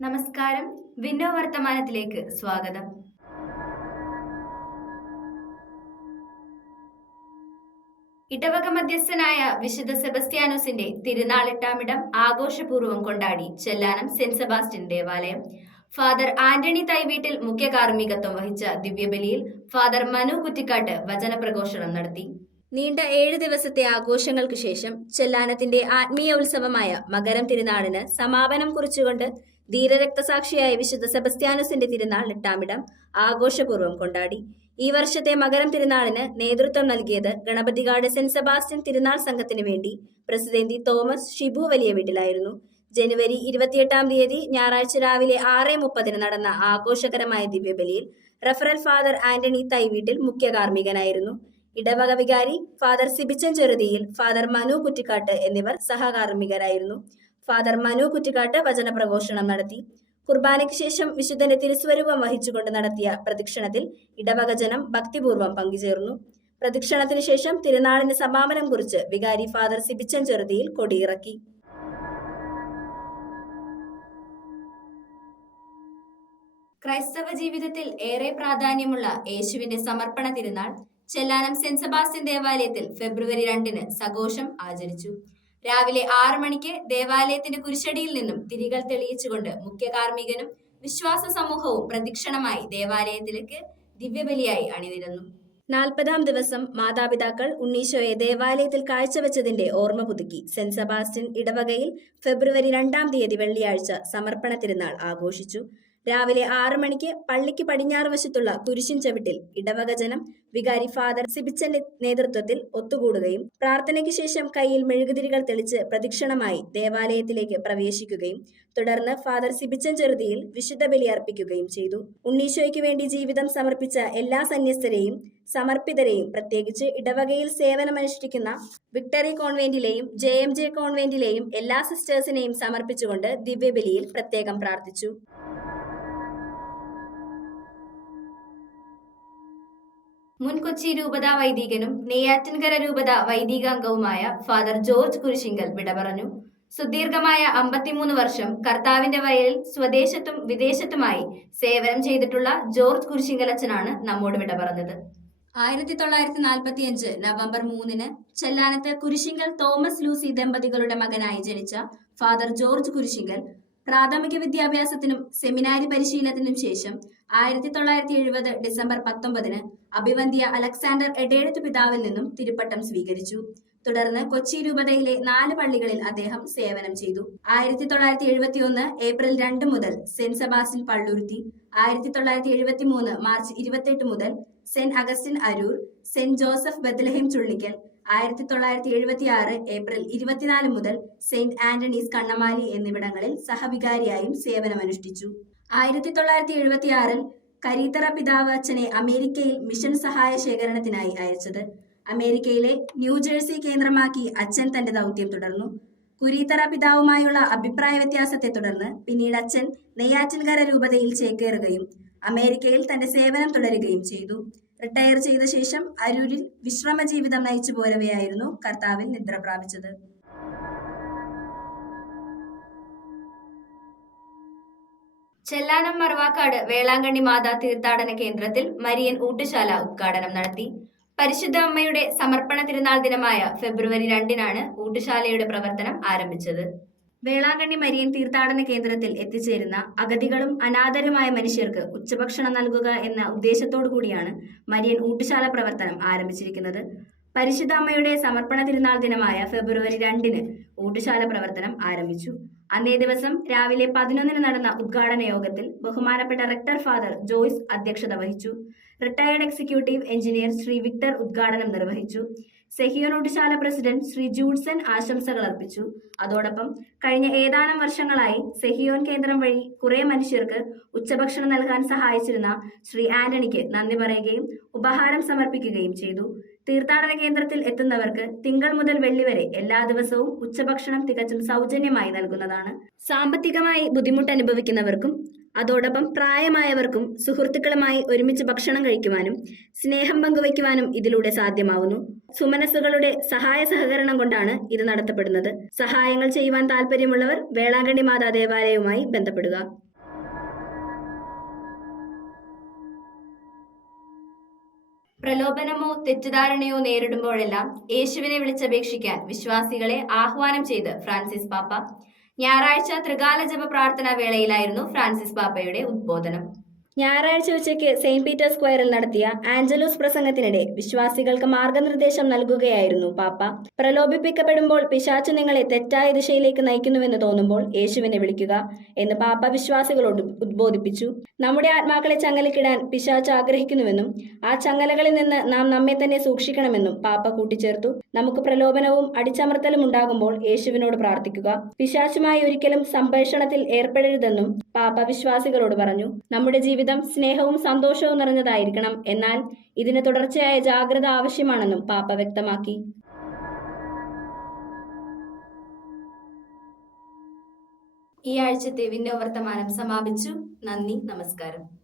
നമസ്കാരം. വിന്നോ വർത്തമാനത്തിലേക്ക് സ്വാഗതം. ഇടവക മധ്യസ്ഥനായ വിശുദ്ധ സെബസ്ത്യാനോസിന്റെ തിരുനാളിട്ടാമിടം ആഘോഷപൂർവം കൊണ്ടാടി ചെല്ലാനം സെന്റ് സെബാസ്റ്റ്യൻ ദേവാലയം. ഫാദർ ആന്റണി തൈവീട്ടിൽ മുഖ്യ കാർമ്മികത്വം വഹിച്ച ദിവ്യബലിയിൽ ഫാദർ മനു കുറ്റിക്കാട്ട് വചനപ്രഘോഷണം നടത്തി. നീണ്ട ഏഴ് ദിവസത്തെ ആഘോഷങ്ങൾക്ക് ശേഷം ചെല്ലാനത്തിന്റെ ആത്മീയ ഉത്സവമായ മകരം തിരുനാളിന് സമാപനം കുറിച്ചുകൊണ്ട് ധീരരക്തസാക്ഷിയായ വിശുദ്ധ സെബസ്ത്യാനോസിന്റെ തിരുനാൾ എട്ടാമിടം ആഘോഷപൂർവം കൊണ്ടാടി. ഈ വർഷത്തെ മകരം തിരുനാളിന് നേതൃത്വം നൽകിയത് ഗണപതികാട് സെന്റ് സെബാസ്റ്റ്യൻ തിരുനാൾ സംഘത്തിന് വേണ്ടി പ്രസിഡന്റ് തോമസ് ഷിബു വലിയ വീട്ടിലായിരുന്നു. ജനുവരി ഇരുപത്തിയെട്ടാം തീയതി ഞായറാഴ്ച രാവിലെ ആറ് മുപ്പതിന് നടന്ന ആഘോഷകരമായ ദിവ്യബലിയിൽ റഫറൽ ഫാദർ ആന്റണി തൈവീട്ടിൽ മുഖ്യ കാർമ്മികനായിരുന്നു. ഇടവക വികാരി ഫാദർ സിബിച്ചൻ ചെറുതിയിൽ ഫാദർ മനു കുറ്റിക്കാട്ട് എന്നിവർ സഹകാർമ്മികരായിരുന്നു. ഫാദർ മനു കുറ്റിക്കാട്ട് വചനപ്രഘോഷണം നടത്തി. കുർബാനയ്ക്ക് ശേഷം വിശുദ്ധന്റെ തിരുസ്വരൂപം വഹിച്ചുകൊണ്ട് നടത്തിയ പ്രദക്ഷിണത്തിൽ ഇടവക ജനം ഭക്തിപൂർവം പങ്കുചേർന്നു. പ്രദക്ഷിണത്തിന് ശേഷം തിരുനാളിന്റെ സമാപനം കുറിച്ച് വികാരി ഫാദർ സിബിച്ചൻ ചെറുതിയിൽ കൊടിയിറക്കി. ക്രൈസ്തവ ജീവിതത്തിൽ ഏറെ പ്രാധാന്യമുള്ള യേശുവിന്റെ സമർപ്പണ തിരുനാൾ ചെല്ലാനം സെന്റ് സെബാസ്റ്റ്യൻ ദേവാലയത്തിൽ ഫെബ്രുവരി രണ്ടിന് സഘോഷം ആചരിച്ചു. രാവിലെ ആറു മണിക്ക് ദേവാലയത്തിന്റെ കുരിശടിയിൽ നിന്നും തിരികൾ തെളിയിച്ചുകൊണ്ട് മുഖ്യ കാർമ്മികനും വിശ്വാസ സമൂഹവും പ്രദക്ഷിണമായി ദേവാലയത്തിലേക്ക് ദിവ്യബലിയായി അണിനിരന്നു. നാൽപ്പതാം ദിവസം മാതാപിതാക്കൾ ഉണ്ണീശോയെ ദേവാലയത്തിൽ കാഴ്ചവെച്ചതിന്റെ ഓർമ്മ പുതുക്കി. സെന്റ് സെബാസ്റ്റ്യൻ ഇടവകയിൽ ഫെബ്രുവരി രണ്ടാം തീയതി വെള്ളിയാഴ്ച സമർപ്പണ തിരുനാൾ ആഘോഷിച്ചു. രാവിലെ ആറു മണിക്ക് പള്ളിക്ക് പടിഞ്ഞാറ് വശത്തുള്ള കുരിശിൻ ചവിട്ടിൽ ഇടവക ജനം വികാരി ഫാദർ സിബിച്ചന്റെ നേതൃത്വത്തിൽ ഒത്തുകൂടുകയും പ്രാർത്ഥനയ്ക്ക് ശേഷം കയ്യിൽ മെഴുകുതിരികൾ തെളിച്ച് പ്രദക്ഷിണമായി ദേവാലയത്തിലേക്ക് പ്രവേശിക്കുകയും തുടർന്ന് ഫാദർ സിബിച്ചൻ ചെറുതിയിൽ വിശുദ്ധ ബലി അർപ്പിക്കുകയും ചെയ്തു. ഉണ്ണീശോയ്ക്ക് വേണ്ടി ജീവിതം സമർപ്പിച്ച എല്ലാ സന്യസ്തരെയും സമർപ്പിതരെയും പ്രത്യേകിച്ച് ഇടവകയിൽ സേവനമനുഷ്ഠിക്കുന്ന വിക്ടറി കോൺവെന്റിലെയും ജെ എം ജെ കോൺവെന്റിലെയും എല്ലാ സിസ്റ്റേഴ്സിനെയും സമർപ്പിച്ചുകൊണ്ട് ദിവ്യബലിയിൽ പ്രത്യേകം പ്രാർത്ഥിച്ചു. മുൻ കൊച്ചി രൂപത വൈദികനും നെയ്യാറ്റിൻകര രൂപത വൈദികാംഗവുമായ ഫാദർ ജോർജ് കുരിശിങ്കൽ വിട പറഞ്ഞു സുദീർഘമായ അമ്പത്തിമൂന്ന് വർഷം കർത്താവിന്റെ വയലിൽ സ്വദേശത്തും വിദേശത്തുമായി സേവനം ചെയ്തിട്ടുള്ള ജോർജ് കുരിശിങ്കലച്ചനാണ് നമ്മോട് വിട പറഞ്ഞത് ആയിരത്തി തൊള്ളായിരത്തി നാൽപ്പത്തി അഞ്ച് നവംബർ മൂന്നിന് ചെല്ലാനത്ത് കുരിശിങ്കൽ തോമസ് ലൂസി ദമ്പതികളുടെ മകനായി ജനിച്ച ഫാദർ ജോർജ് കുരിശിങ്കൽ പ്രാഥമിക വിദ്യാഭ്യാസത്തിനും സെമിനാരി പരിശീലനത്തിനും ശേഷം ആയിരത്തി തൊള്ളായിരത്തി എഴുപത് ഡിസംബർ പത്തൊമ്പതിന് അഭിവന്ധ്യ അലക്സാണ്ടർ എഡേഴത്ത് പിതാവിൽ നിന്നും തിരുപ്പട്ടം സ്വീകരിച്ചു. തുടർന്ന് കൊച്ചി രൂപതയിലെ നാല് പള്ളികളിൽ അദ്ദേഹം സേവനം ചെയ്തു. ആയിരത്തി തൊള്ളായിരത്തി എഴുപത്തി ഒന്ന് ഏപ്രിൽ രണ്ട് മുതൽ സെന്റ് സെബാസ്റ്റ്യൻ പള്ളുരുത്തി. ആയിരത്തി തൊള്ളായിരത്തി എഴുപത്തി മൂന്ന് മാർച്ച് ഇരുപത്തെട്ട് മുതൽ Saint Augustine Aroor Saint Joseph Bethlehem Chullickal ആയിരത്തി തൊള്ളായിരത്തി എഴുപത്തി ആറ് ഏപ്രിൽ ഇരുപത്തിനാല് മുതൽ സെയിന്റ് ആന്റണീസ് കണ്ണമാലി എന്നിവിടങ്ങളിൽ സഹവികാരിയായും സേവനമനുഷ്ഠിച്ചു. ആയിരത്തി തൊള്ളായിരത്തി എഴുപത്തി ആറിൽ കരീത്തറ പിതാവ് അച്ഛനെ അമേരിക്കയിൽ മിഷൻ സഹായ ശേഖരണത്തിനായി അയച്ചത്. അമേരിക്കയിലെ ന്യൂജേഴ്സി കേന്ദ്രമാക്കി അച്ഛൻ തന്റെ ദൗത്യം തുടർന്നു. കുരീത്തറ പിതാവുമായുള്ള അഭിപ്രായ വ്യത്യാസത്തെ തുടർന്ന് പിന്നീട് അച്ഛൻ നെയ്യാറ്റിൻകര രൂപതയിൽ ചേക്കേറുകയും അമേരിക്കയിൽ തന്റെ സേവനം തുടരുകയും ചെയ്തു. റിട്ടയർ ചെയ്ത ശേഷം അരൂരിൽ വിശ്രമ ജീവിതം നയിച്ചു പോരവെയായിരുന്നു കർത്താവിൽ നിദ്ര പ്രാപിച്ചത്. ചെല്ലാനം മറവാക്കാട് വേളാങ്കണ്ണി മാതാ തീർത്ഥാടന കേന്ദ്രത്തിൽ മരിയൻ ഊട്ടുശാല ഉദ്ഘാടനം നടത്തി. പരിശുദ്ധ അമ്മയുടെ സമർപ്പണ തിരുനാൾ ദിനമായ ഫെബ്രുവരി രണ്ടിനാണ് ഊട്ടുശാലയുടെ പ്രവർത്തനം ആരംഭിച്ചത്. വേളാങ്കണ്ണി മരിയൻ തീർത്ഥാടന കേന്ദ്രത്തിൽ എത്തിച്ചേരുന്ന അഗതികളും അനാഥരുമായ മനുഷ്യർക്ക് ഉച്ചഭക്ഷണം നൽകുക എന്ന ഉദ്ദേശത്തോടു കൂടിയാണ് മരിയൻ ഊട്ടുശാല പ്രവർത്തനം ആരംഭിച്ചിരിക്കുന്നത്. പരിശുദ്ധാമ്മയുടെ സമർപ്പണ തിരുനാൾ ദിനമായ ഫെബ്രുവരി രണ്ടിന് ഊട്ടുശാല പ്രവർത്തനം ആരംഭിച്ചു. അന്നേ ദിവസം രാവിലെ പതിനൊന്നിന് നടന്ന ഉദ്ഘാടന യോഗത്തിൽ ബഹുമാനപ്പെട്ട റെക്ടർ ഫാദർ ജോയ്സ് അധ്യക്ഷത വഹിച്ചു. Retired executive engineer Shri Victor ഉദ്ഘാടനം നിർവഹിച്ചു. സെഹിയോൻ ഊട്ടുശാല പ്രസിഡന്റ് ശ്രീ ജൂഡ്സൺ ആശംസകൾ അർപ്പിച്ചു. അതോടൊപ്പം കഴിഞ്ഞ ഏതാനും വർഷങ്ങളായി സെഹിയോൻ കേന്ദ്രം വഴി കുറെ മനുഷ്യർക്ക് ഉച്ചഭക്ഷണം നൽകാൻ സഹായിച്ചിരുന്ന ശ്രീ ആന്റണിക്ക് നന്ദി പറയുകയും ഉപഹാരം സമർപ്പിക്കുകയും ചെയ്തു. തീർത്ഥാടന കേന്ദ്രത്തിൽ എത്തുന്നവർക്ക് തിങ്കൾ മുതൽ വെള്ളി വരെ എല്ലാ ദിവസവും ഉച്ചഭക്ഷണം തികച്ചും സൗജന്യമായി നൽകുന്നതാണ്. സാമ്പത്തികമായി ബുദ്ധിമുട്ട് അനുഭവിക്കുന്നവർക്കും അതോടൊപ്പം പ്രായമായവർക്കും സുഹൃത്തുക്കളുമായി ഒരുമിച്ച് ഭക്ഷണം കഴിക്കുവാനും സ്നേഹം പങ്കുവയ്ക്കുവാനും ഇതിലൂടെ സാധ്യമാവുന്നു. സുമനസ്സുകളുടെ സഹായ സഹകരണം കൊണ്ടാണ് ഇത് നടത്തപ്പെടുന്നത്. സഹായങ്ങൾ ചെയ്യുവാൻ താല്പര്യമുള്ളവർ വേളാങ്കണ്ണി മാതാ ദേവാലയവുമായി ബന്ധപ്പെടുക. പ്രലോഭനമോ തെറ്റിദ്ധാരണയോ നേരിടുമ്പോഴെല്ലാം യേശുവിനെ വിളിച്ചപേക്ഷിക്കാൻ വിശ്വാസികളെ ആഹ്വാനം ചെയ്ത് ഫ്രാൻസിസ് പാപ്പ. ഞായറാഴ്ച ത്രികാല ജപ പ്രാർത്ഥനാ വേളയിലായിരുന്നു ഫ്രാൻസിസ് പാപ്പയുടെ ഉദ്ബോധനം. ഞായറാഴ്ച ഉച്ചയ്ക്ക് സെയിന്റ് പീറ്റേഴ്സ് സ്ക്വയറിൽ നടത്തിയ ആഞ്ചലൂസ് പ്രസംഗത്തിനിടെ വിശ്വാസികൾക്ക് മാർഗനിർദ്ദേശം നൽകുകയായിരുന്നു പാപ്പ. പ്രലോഭിപ്പിക്കപ്പെടുമ്പോൾ പിശാച്ചു നിങ്ങളെ തെറ്റായ ദിശയിലേക്ക് നയിക്കുന്നുവെന്ന് തോന്നുമ്പോൾ യേശുവിനെ വിളിക്കുക എന്ന് പാപ്പ വിശ്വാസികളോട് ഉദ്ബോധിപ്പിച്ചു. നമ്മുടെ ആത്മാക്കളെ ചങ്ങലക്കിടാൻ പിശാച്ച് ആഗ്രഹിക്കുന്നുവെന്നും ആ ചങ്ങലകളിൽ നിന്ന് നാം നമ്മെ തന്നെ സൂക്ഷിക്കണമെന്നും പാപ്പ കൂട്ടിച്ചേർത്തു. നമുക്ക് പ്രലോഭനവും അടിച്ചമർത്തലും ഉണ്ടാകുമ്പോൾ യേശുവിനോട് പ്രാർത്ഥിക്കുക. പിശാച്ചുമായി ഒരിക്കലും സംഭാഷണത്തിൽ ഏർപ്പെടരുതെന്നും പാപ്പ വിശ്വാസികളോട് പറഞ്ഞു. നമ്മുടെ ജീവിതം സ്നേഹവും സന്തോഷവും നിറഞ്ഞതായിരിക്കണം. എന്നാൽ ഇതിന് തുടർച്ചയായ ജാഗ്രത ആവശ്യമാണെന്നും പാപ്പ വ്യക്തമാക്കി. ഈ ആഴ്ചത്തെ വിന്നോ വർത്തമാനം സമാപിച്ചു. നന്ദി നമസ്കാരം.